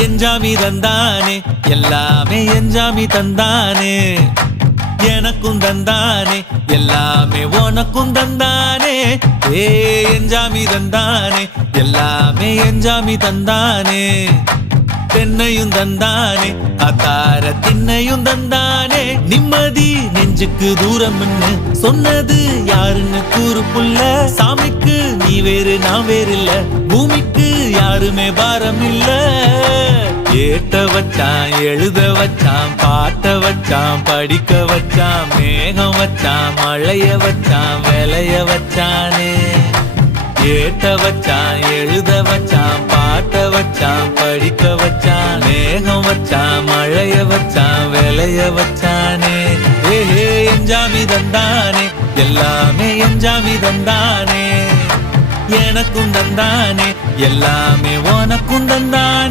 எஞ்சாமி தந்தானே எல்லாமே எஞ்சாமி தந்தானே எனக்கும் தந்தானே எல்லாமே உனக்கும் தந்தானே ஏ எஞ்சாமி தந்தானே எல்லாமே எஞ்சாமி தந்தானே தென்னையும் தந்தானே அத்தார திண்ணையும் தந்தானே நிம்மதி நெஞ்சுக்கு தூரம்னு சொன்னது யாருன்னு கூறு புள்ள சாமிக்கு நீ வேறு நான் வேறு இல்ல பூமிக்கு யாருமே பாரம் இல்ல ஏட்ட வச்சான் எழுத வச்சான் பாட்ட வச்சான் படிக்க வச்சான் மேகம் வச்சான் மழைய வச்சான் விளைய வச்சானே ஏட்ட வச்சான் எழுத வச்சான் பாட்ட வச்சான் படிக்க வச்சான் மேகம் வச்சான் மழைய வச்சான் விளைய வச்சானே ஏஹே எஞ்சாமி தந்தானே எல்லாமே எஞ்சாமி தந்தானே எனக்கும் தந்தானே எல்லாமே உனக்கும் தந்தானே